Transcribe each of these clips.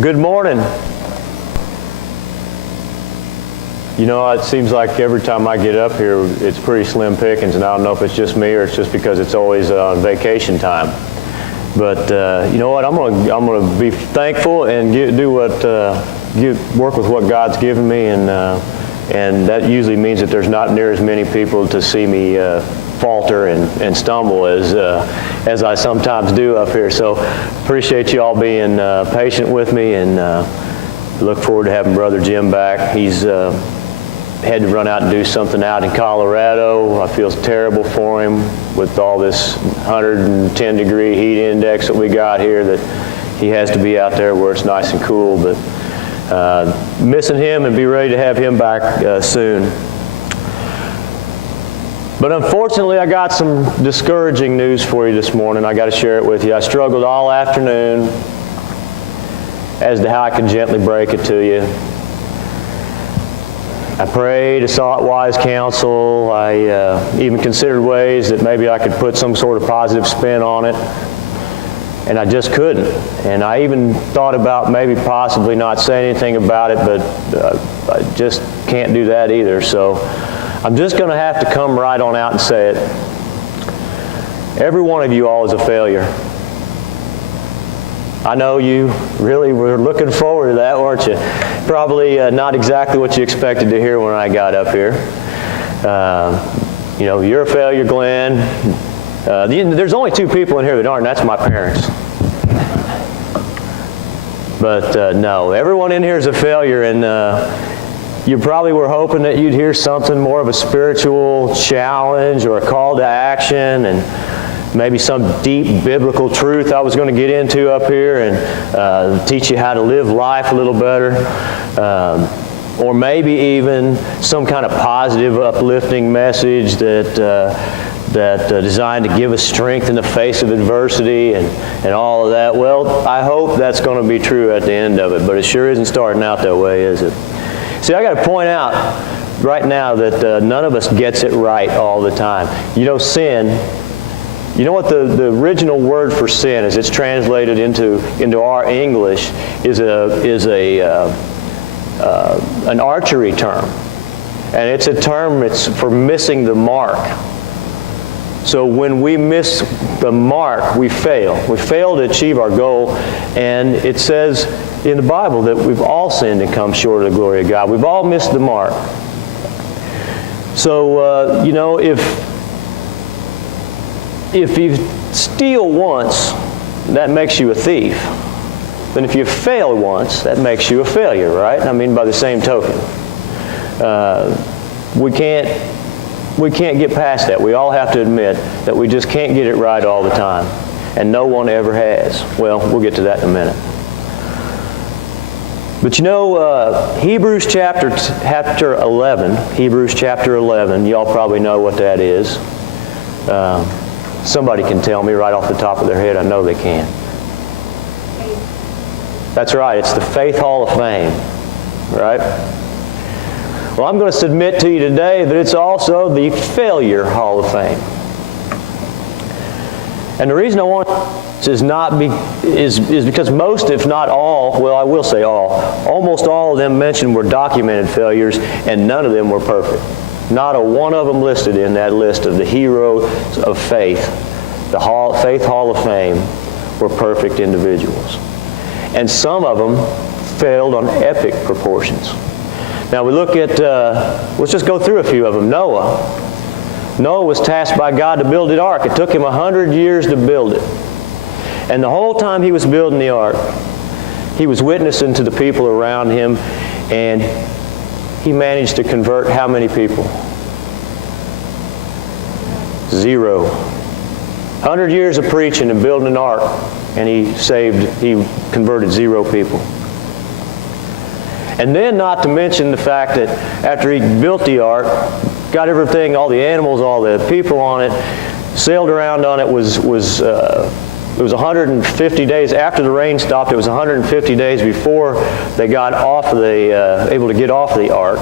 Good morning. You know, it seems like every time I get up here, it's pretty slim pickings, and I don't know if it's just me or it's just because it's always on vacation time. But you know what? I'm gonna be thankful and work with what God's given me, and that usually means that there's not near as many people to see me falter and stumble as I sometimes do up here. So appreciate you all being patient with me, and look forward to having Brother Jim back. He's had to run out and do something out in Colorado. I feel terrible for him with all this 110 degree heat index that we got here, that he has to be out there where it's nice and cool. But missing him, and be ready to have him back soon. But unfortunately, I got some discouraging news for you this morning. I got to share it with you. I struggled all afternoon as to how I could gently break it to you. I prayed, I sought wise counsel. I even considered ways that maybe I could put some sort of positive spin on it. And I just couldn't. And I even thought about maybe possibly not saying anything about it, but I just can't do that either. So I'm just going to have to come right on out and say it. Every one of you all is a failure. I know you really were looking forward to that, weren't you? Probably not exactly what you expected to hear when I got up here. You know, you're a failure, Glenn. There's only two people in here that aren't, and that's my parents. But no, everyone in here is a failure, and you probably were hoping that you'd hear something more of a spiritual challenge or a call to action, and maybe some deep biblical truth I was going to get into up here and teach you how to live life a little better. Or maybe even some kind of positive, uplifting message that designed to give us strength in the face of adversity and all of that. Well, I hope that's going to be true at the end of it, but it sure isn't starting out that way, is it? See, I got to point out right now that none of us gets it right all the time. You know, sin. You know what the original word for sin, as it's translated into our English, is an archery term, and it's a term it's for missing the mark. So when we miss the mark, we fail. We fail to achieve our goal, and it says in the Bible that we've all sinned and come short of the glory of God. We've all missed the mark. So you know, if you steal once, that makes you a thief. Then if you fail once, that makes you a failure, right? I mean, by the same token. We can't get past that. We all have to admit that we just can't get it right all the time. And no one ever has. Well, we'll get to that in a minute. But you know, Hebrews chapter 11, y'all probably know what that is. Somebody can tell me right off the top of their head. I know they can. That's right. It's the Faith Hall of Fame, right? Well, I'm going to submit to you today that it's also the Failure Hall of Fame. And the reason I want is because most, if not all, well, I will say all, almost all of them mentioned were documented failures, and none of them were perfect. Not a one of them listed in that list of the heroes of faith, the Faith Hall of Fame, were perfect individuals. And some of them failed on epic proportions. Now we look at, let's just go through a few of them. Noah was tasked by God to build an ark. It took him 100 years to build it. And the whole time he was building the ark, he was witnessing to the people around him, and he managed to convert how many people? 0. 100 years of preaching and building an ark, and he converted 0 people. And then, not to mention the fact that after he built the ark, got everything, all the animals, all the people on it, sailed around on it, it was 150 days after the rain stopped. It was 150 days before they got able to get off the ark.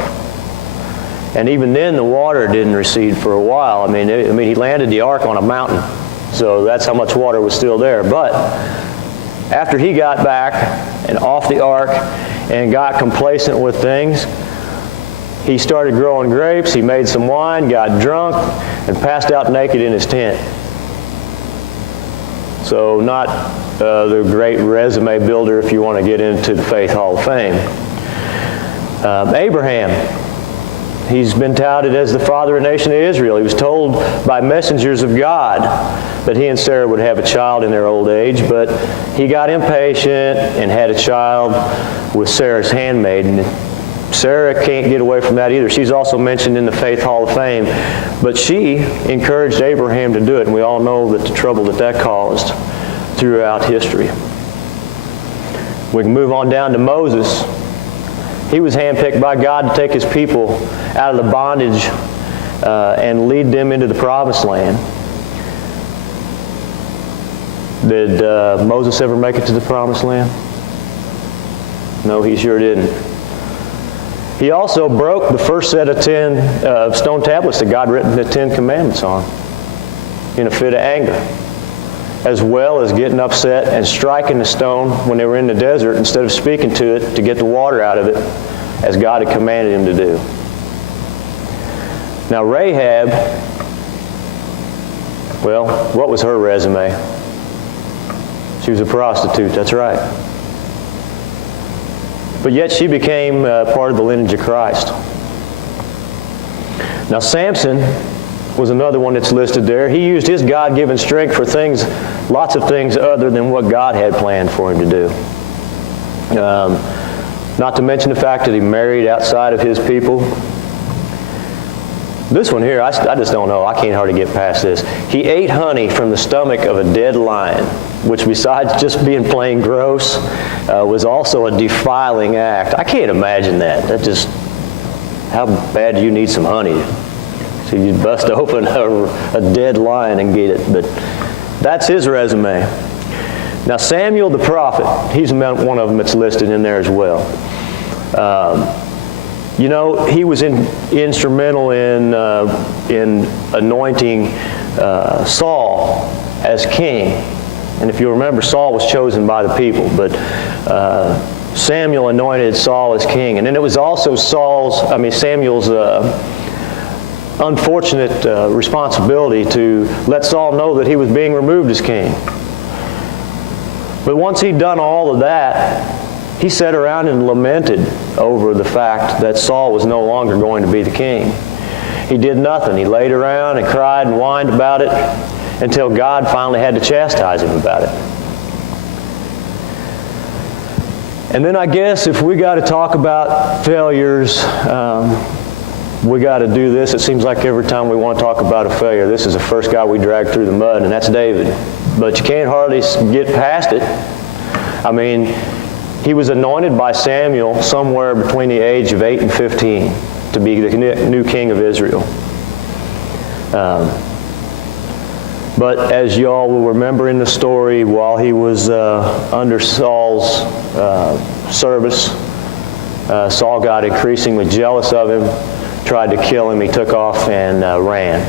And even then, the water didn't recede for a while. I mean, he landed the ark on a mountain, so that's how much water was still there. But after he got back and off the ark and got complacent with things, he started growing grapes, he made some wine, got drunk, and passed out naked in his tent. So not the great resume builder if you want to get into the Faith Hall of Fame. Abraham, he's been touted as the father of the nation of Israel. He was told by messengers of God that he and Sarah would have a child in their old age, but he got impatient and had a child with Sarah's handmaiden. Sarah can't get away from that either. She's also mentioned in the Faith Hall of Fame, but she encouraged Abraham to do it, and we all know that the trouble that caused throughout history. We can move on down to Moses. He was handpicked by God to take his people out of the bondage and lead them into the promised land. Did Moses ever make it to the promised land? No, he sure didn't. He also broke the first set of 10 stone tablets that God written the 10 Commandments on in a fit of anger, as well as getting upset and striking the stone when they were in the desert instead of speaking to it to get the water out of it as God had commanded him to do. Now Rahab, well, what was her resume? She was a prostitute, that's right. But yet she became part of the lineage of Christ. Now Samson was another one that's listed there. He used his God-given strength for things, lots of things other than what God had planned for him to do. Not to mention the fact that he married outside of his people. This one here, I just don't know. I can't hardly get past this. He ate honey from the stomach of a dead lion, which besides just being plain gross, was also a defiling act. I can't imagine that. That just, how bad do you need some honey? So you bust open a dead lion and get it. But that's his resume. Now Samuel the prophet, he's one of them that's listed in there as well. You know, he was instrumental in anointing Saul as king. And if you remember, Saul was chosen by the people, but Samuel anointed Saul as king. And then it was also Samuel's unfortunate responsibility to let Saul know that he was being removed as king. But once he'd done all of that, he sat around and lamented over the fact that Saul was no longer going to be the king. He did nothing. He laid around and cried and whined about it until God finally had to chastise him about it. And then I guess if we got to talk about failures, we got to do this. It seems like every time we want to talk about a failure, this is the first guy we drag through the mud, and that's David. But you can't hardly get past it. I mean, he was anointed by Samuel somewhere between the age of 8 and 15 to be the new king of Israel. But as you all will remember in the story, while he was under Saul's service, Saul got increasingly jealous of him, tried to kill him. He took off and ran.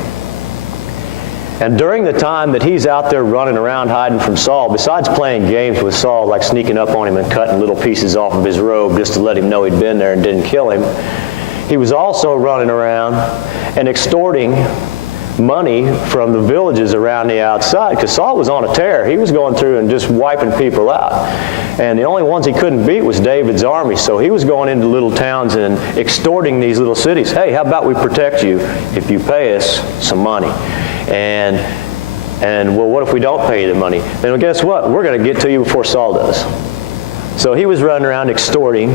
And during the time that he's out there running around hiding from Saul, besides playing games with Saul, like sneaking up on him and cutting little pieces off of his robe just to let him know he'd been there and didn't kill him, he was also running around and extorting money from the villages around the outside, because Saul was on a tear. He was going through and just wiping people out. And the only ones he couldn't beat was David's army. So he was going into little towns and extorting these little cities. Hey, how about we protect you if you pay us some money? And well, what if we don't pay you the money? Then well, guess what? We're going to get to you before Saul does. So he was running around extorting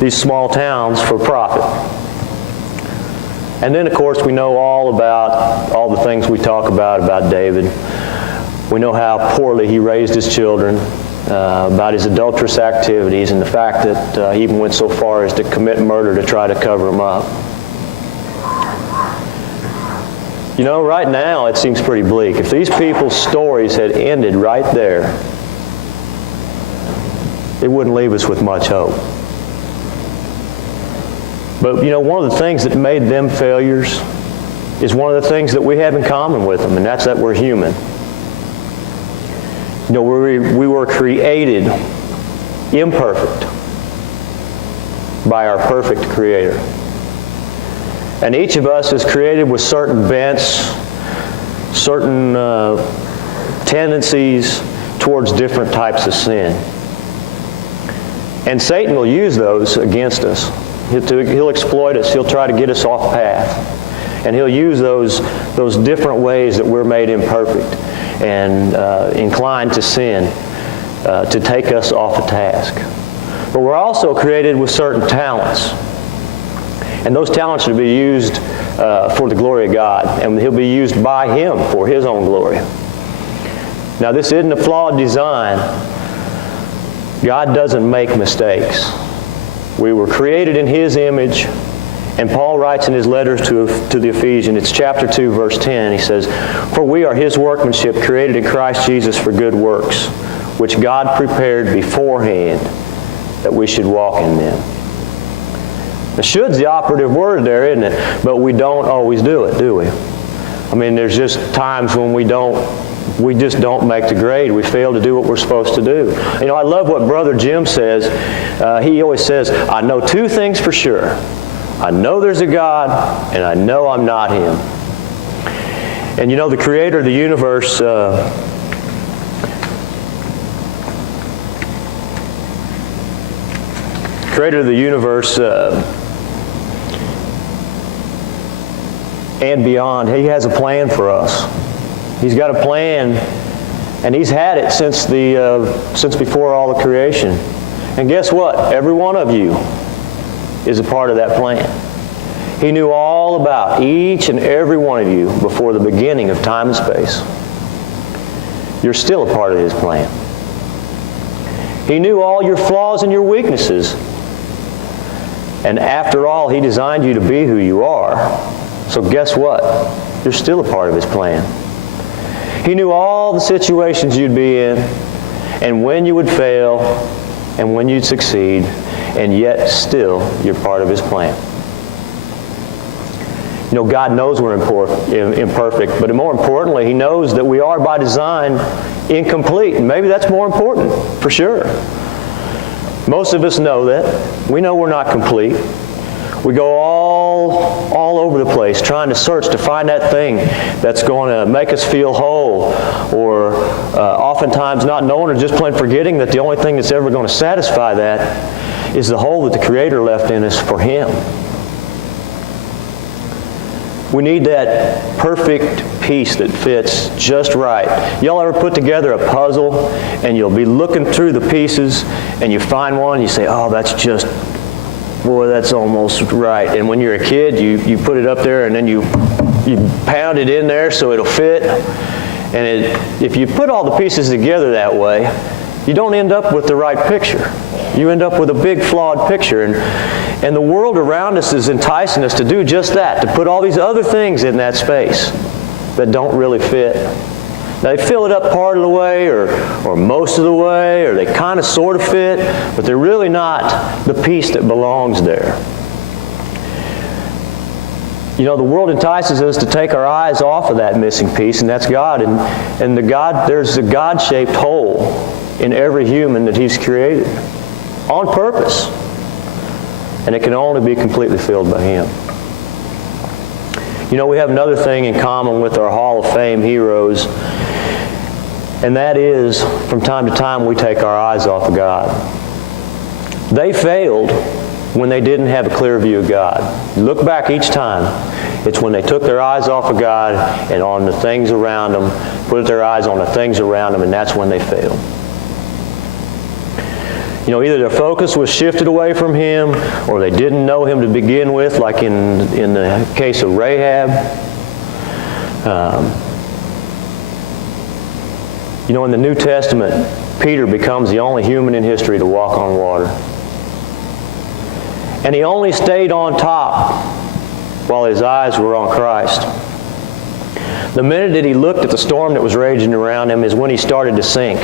these small towns for profit. And then, of course, we know all the things we talk about David. We know how poorly he raised his children, about his adulterous activities, and the fact that he even went so far as to commit murder to try to cover them up. You know, right now it seems pretty bleak. If these people's stories had ended right there, it wouldn't leave us with much hope. But, you know, one of the things that made them failures is one of the things that we have in common with them, and that's that we're human. We were created imperfect by our perfect Creator. And each of us is created with certain bents, certain tendencies towards different types of sin. And Satan will use those against us. He'll exploit us. He'll try to get us off path. And he'll use those different ways that we're made imperfect and inclined to sin to take us off a task. But we're also created with certain talents. And those talents should be used for the glory of God. And He'll be used by Him for His own glory. Now, this isn't a flawed design. God doesn't make mistakes. We were created in His image, and Paul writes in his letters to the Ephesians, it's chapter 2, verse 10, he says, "For we are His workmanship, created in Christ Jesus for good works, which God prepared beforehand that we should walk in them." The should's the operative word there, isn't it? But we don't always do it, do we? I mean, there's just times when we just don't make the grade. We fail to do what we're supposed to do. You know, I love what Brother Jim says. He always says, "I know two things for sure. I know there's a God, and I know I'm not Him." And you know, the Creator of the universe, and beyond, He has a plan for us. He's got a plan, and He's had it since before all the creation. And guess what? Every one of you is a part of that plan. He knew all about each and every one of you before the beginning of time and space. You're still a part of His plan. He knew all your flaws and your weaknesses. And after all, He designed you to be who you are. So guess what? You're still a part of His plan. He knew all the situations you'd be in, and when you would fail, and when you'd succeed, and yet still you're part of His plan. You know, God knows we're imperfect, but more importantly, He knows that we are by design incomplete. And maybe that's more important, for sure. Most of us know that. We know we're not complete. We go all over the place trying to search to find that thing that's going to make us feel whole, or oftentimes not knowing or just plain forgetting that the only thing that's ever going to satisfy that is the hole that the Creator left in us for Him. We need that perfect piece that fits just right. Y'all ever put together a puzzle and you'll be looking through the pieces and you find one and you say, "Oh, that's just, boy, that's almost right." And when you're a kid, you put it up there and then you pound it in there so it'll fit. And if you put all the pieces together that way, you don't end up with the right picture. You end up with a big flawed picture. And the world around us is enticing us to do just that, to put all these other things in that space that don't really fit. They fill it up part of the way or most of the way, or they kind of sort of fit, but they're really not the piece that belongs there. You know, the world entices us to take our eyes off of that missing piece, and that's God. And there's a God-shaped hole in every human that He's created on purpose. And it can only be completely filled by Him. You know, we have another thing in common with our Hall of Fame heroes, and that is, from time to time, we take our eyes off of God. They failed when they didn't have a clear view of God. Look back each time. It's when they took their eyes off of God and on the things around them, put their eyes on the things around them, and that's when they failed. You know, either their focus was shifted away from Him, or they didn't know Him to begin with, like in the case of Rahab. You know, in the New Testament, Peter becomes the only human in history to walk on water. And he only stayed on top while his eyes were on Christ. The minute that he looked at the storm that was raging around him is when he started to sink.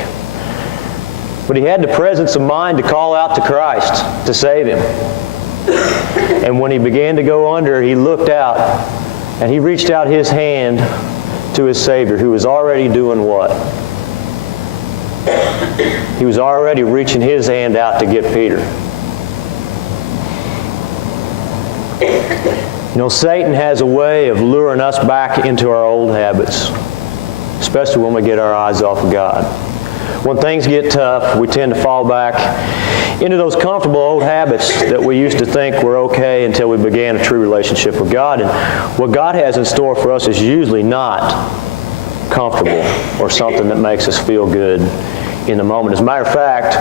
But he had the presence of mind to call out to Christ to save him. And when he began to go under, he looked out and he reached out his hand to his Savior, who was already doing what? He was already reaching his hand out to get Peter. You know, Satan has a way of luring us back into our old habits, especially when we get our eyes off of God. When things get tough, we tend to fall back into those comfortable old habits that we used to think were okay until we began a true relationship with God. And what God has in store for us is usually not comfortable or something that makes us feel good in the moment. As a matter of fact,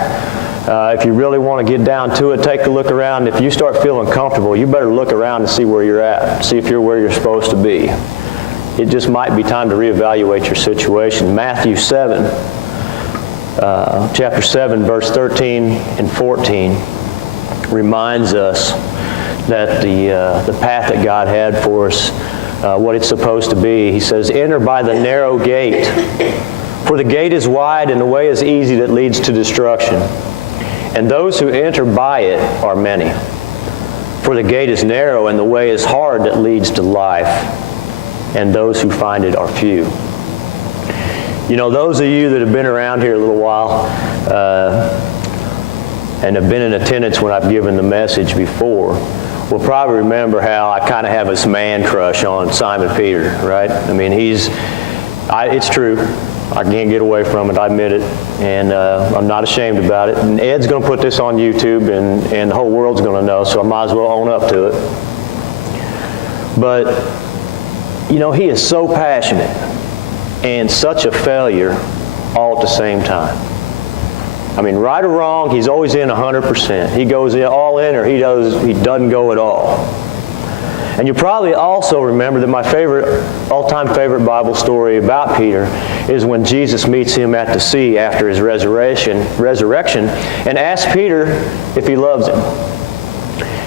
if you really want to get down to it, take a look around. If you start feeling comfortable, you better look around and see where you're at. See if you're where you're supposed to be. It just might be time to reevaluate your situation. Matthew 7, chapter 7, verse 13 and 14 reminds us that the path that God had for us, what it's supposed to be. He says, "Enter by the narrow gate, for the gate is wide and the way is easy that leads to destruction. And those who enter by it are many. For the gate is narrow and the way is hard that leads to life, and those who find it are few." You know, those of you that have been around here a little while and have been in attendance when I've given the message before will probably remember how I kind of have this man crush on Simon Peter, right? I mean, it's true. I can't get away from it. I admit it. And I'm not ashamed about it. And Ed's going to put this on YouTube, and the whole world's going to know, so I might as well own up to it. But, you know, he is so passionate and such a failure all at the same time. I mean, right or wrong, he's always in 100%. He goes in all in, or he doesn't go at all. And you probably also remember that my all-time favorite Bible story about Peter is when Jesus meets him at the sea after his resurrection and asks Peter if he loves him.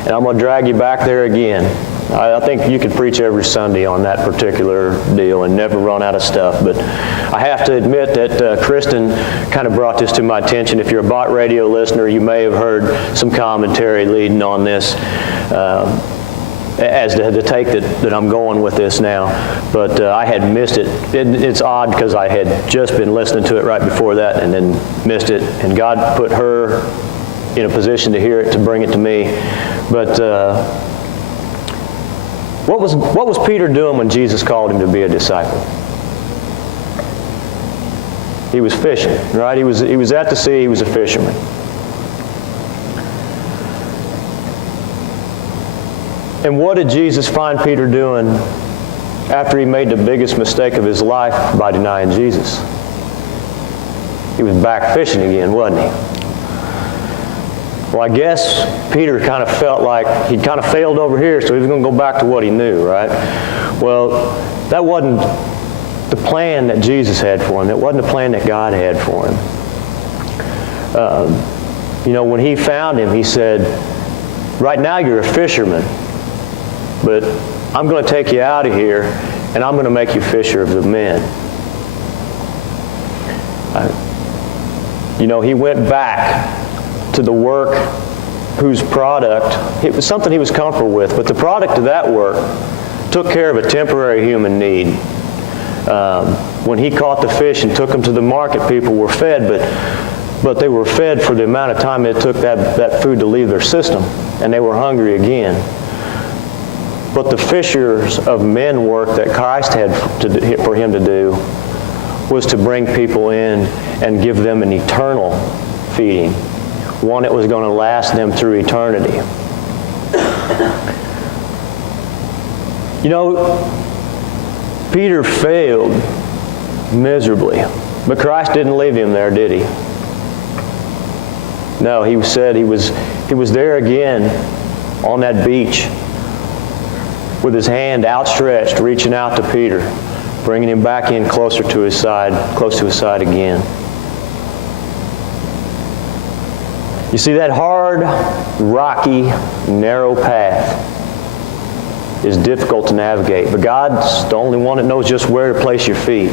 And I'm going to drag you back there again. I think you could preach every Sunday on that particular deal and never run out of stuff. But I have to admit that Kristen kind of brought this to my attention. If you're a Bot Radio listener, you may have heard some commentary leading on this as the take that I'm going with this now. But I had missed it. It's odd because I had just been listening to it right before that and then missed it. And God put her in a position to hear it, to bring it to me. But what was Peter doing when Jesus called him to be a disciple? He was fishing, right? He was at the sea. He was a fisherman. And what did Jesus find Peter doing after he made the biggest mistake of his life by denying Jesus? He was back fishing again, wasn't he? Well, I guess Peter kind of felt like he'd kind of failed over here, so he was going to go back to what he knew, right? Well, that wasn't the plan that Jesus had for him. It wasn't the plan that God had for him. You know, when he found him, he said, "Right now you're a fisherman, but I'm going to take you out of here, and I'm going to make you fisher of the men." You know, he went back to the work whose product, it was something he was comfortable with, but the product of that work took care of a temporary human need. When he caught the fish and took them to the market, people were fed, but they were fed for the amount of time it took that food to leave their system, and they were hungry again. But the fishers of men work that Christ had for him to do was to bring people in and give them an eternal feeding, one that was going to last them through eternity. You know, Peter failed miserably, but Christ didn't leave him there, did he? No, he said he was there again on that beach with his hand outstretched, reaching out to Peter, bringing him back in close to his side again. You see, that hard, rocky, narrow path is difficult to navigate, but God's the only one that knows just where to place your feet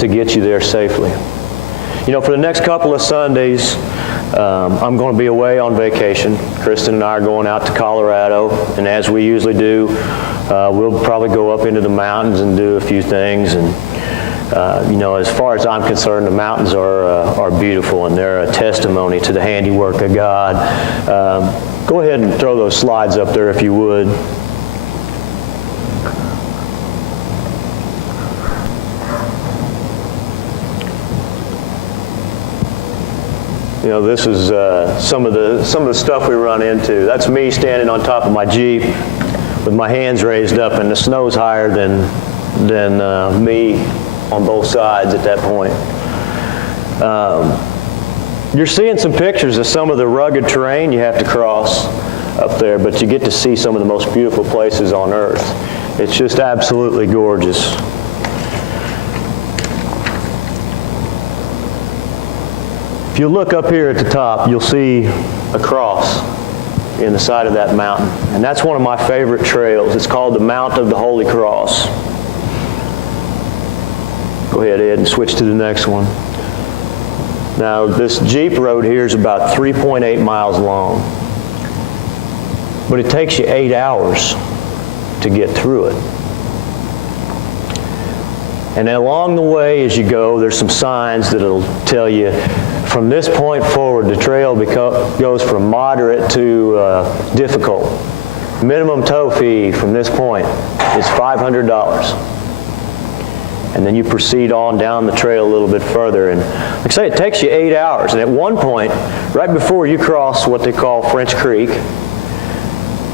to get you there safely. You know, for the next couple of Sundays, I'm going to be away on vacation. Kristen and I are going out to Colorado, and as we usually do, we'll probably go up into the mountains and do a few things. And You know, as far as I'm concerned, the mountains are beautiful, and they're a testimony to the handiwork of God. Go ahead and throw those slides up there if you would. You know, this is some of the stuff we run into. That's me standing on top of my Jeep with my hands raised up, and the snow's higher than me on both sides at that point. You're seeing some pictures of some of the rugged terrain you have to cross up there, but you get to see some of the most beautiful places on earth. It's just absolutely gorgeous. If you look up here at the top, you'll see a cross in the side of that mountain. And that's one of my favorite trails. It's called the Mount of the Holy Cross. Go ahead, Ed, and switch to the next one. Now, this Jeep road here is about 3.8 miles long. But it takes you 8 hours to get through it. And along the way as you go, there's some signs that'll tell you from this point forward, the trail goes from moderate to difficult. Minimum tow fee from this point is $500. And then you proceed on down the trail a little bit further. And like I say, it takes you 8 hours. And at one point, right before you cross what they call French Creek,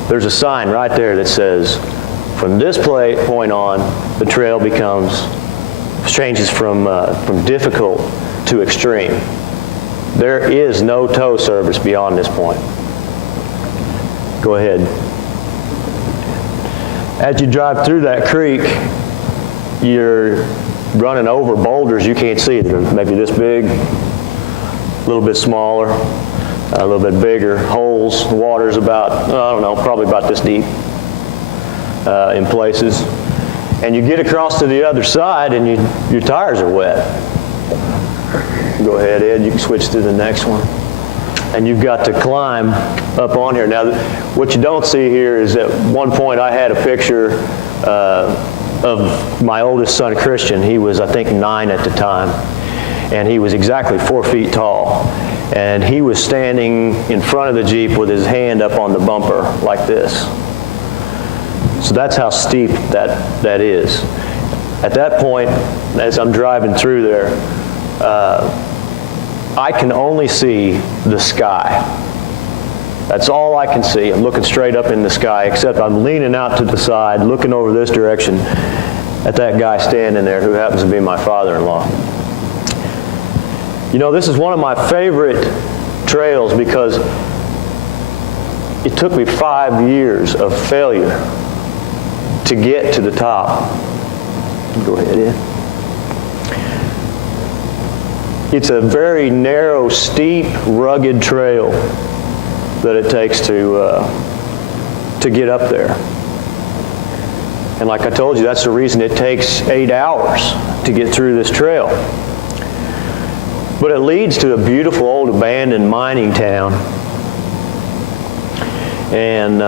there's a sign right there that says, from this point on, the trail changes from difficult to extreme. There is no tow service beyond this point. Go ahead. As you drive through that creek, you're running over boulders you can't see. They're maybe this big, a little bit smaller, a little bit bigger. Holes, the water's about, I don't know, probably about this deep in places. And you get across to the other side and your tires are wet. Go ahead, Ed, you can switch to the next one. And you've got to climb up on here. Now, what you don't see here is at one point I had a picture of my oldest son, Christian. He was, I think, 9 at the time. And he was exactly 4 feet tall. And he was standing in front of the Jeep with his hand up on the bumper like this. So that's how steep that is. At that point, as I'm driving through there, I can only see the sky. That's all I can see. I'm looking straight up in the sky, except I'm leaning out to the side, looking over this direction at that guy standing there who happens to be my father-in-law. You know, this is one of my favorite trails because it took me 5 years of failure to get to the top. Go ahead, Ed. It's a very narrow, steep, rugged trail that it takes to get up there. And like I told you, that's the reason it takes 8 hours to get through this trail. But it leads to a beautiful old abandoned mining town. And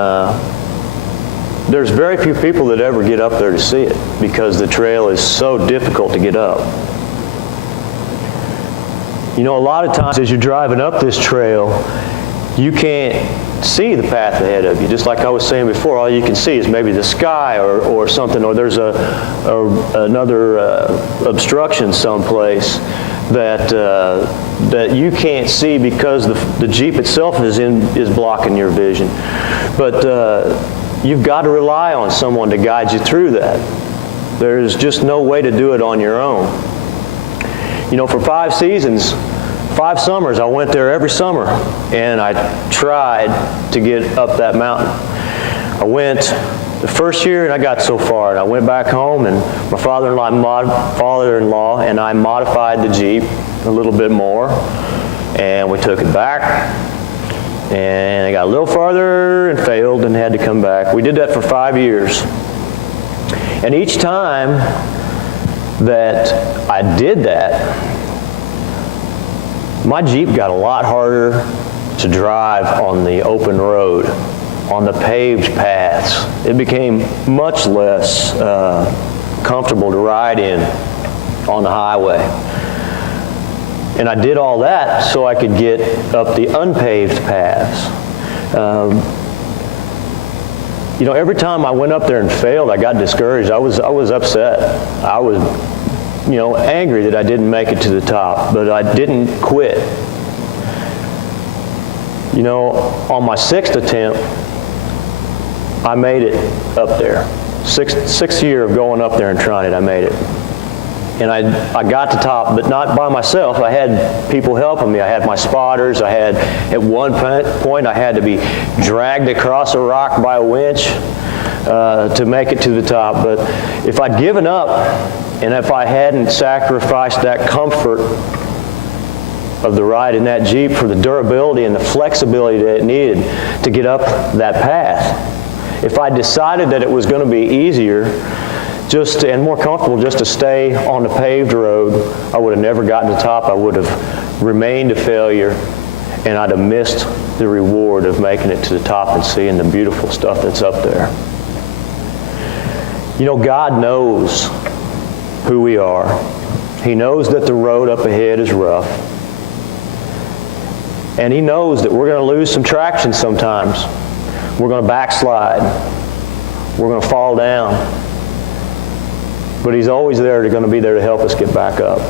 there's very few people that ever get up there to see it because the trail is so difficult to get up. You know, a lot of times as you're driving up this trail, you can't see the path ahead of you. Just like I was saying before, all you can see is maybe the sky or something, or there's another obstruction someplace that you can't see because the Jeep itself is blocking your vision. But you've got to rely on someone to guide you through that. There's just no way to do it on your own. You know, for 5 seasons, 5 summers, I went there every summer, and I tried to get up that mountain. I went the first year, and I got so far, and I went back home, and my father-in-law and I modified the Jeep a little bit more, and we took it back, and I got a little farther and failed and had to come back. We did that for 5 years, and each time that I did that, my Jeep got a lot harder to drive on the open road, on the paved paths. It became much less comfortable to ride in. on the highway. And I did all that so I could get up the unpaved paths. You know, every time I went up there and failed, I got discouraged. I was upset. I was, you know, angry that I didn't make it to the top, but I didn't quit. You know, on my 6th attempt, I made it up there. Sixth year of going up there and trying it, I made it. And I got to top, but not by myself. I had people helping me. I had my spotters. At one point, I had to be dragged across a rock by a winch to make it to the top. But if I'd given up, and if I hadn't sacrificed that comfort of the ride in that Jeep for the durability and the flexibility that it needed to get up that path, if I decided that it was going to be easier and more comfortable just to stay on the paved road, I would have never gotten to the top. I would have remained a failure, and I'd have missed the reward of making it to the top and seeing the beautiful stuff that's up there. You know, God knows who we are. He knows that the road up ahead is rough. And He knows that we're going to lose some traction sometimes. We're going to backslide. We're going to fall down. But He's always going to be there to help us get back up.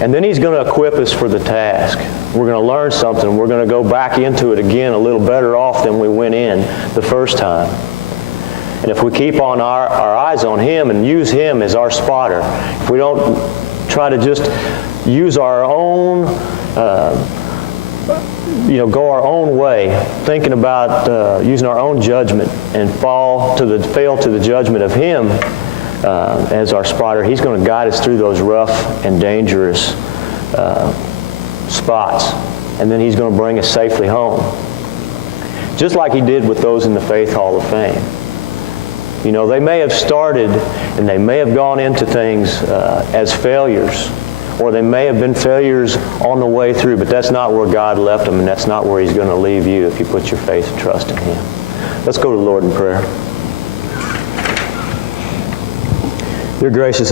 And then He's going to equip us for the task. We're going to learn something. We're going to go back into it again a little better off than we went in the first time. And if we keep on our eyes on Him and use Him as our spotter, if we don't try to just use our own, go our own way, thinking about using our own judgment and fail to the judgment of Him as our spotter, He's going to guide us through those rough and dangerous spots. And then He's going to bring us safely home. Just like He did with those in the Faith Hall of Fame. You know, they may have started and they may have gone into things as failures, or they may have been failures on the way through, but that's not where God left them, and that's not where He's going to leave you if you put your faith and trust in Him. Let's go to the Lord in prayer. Dear gracious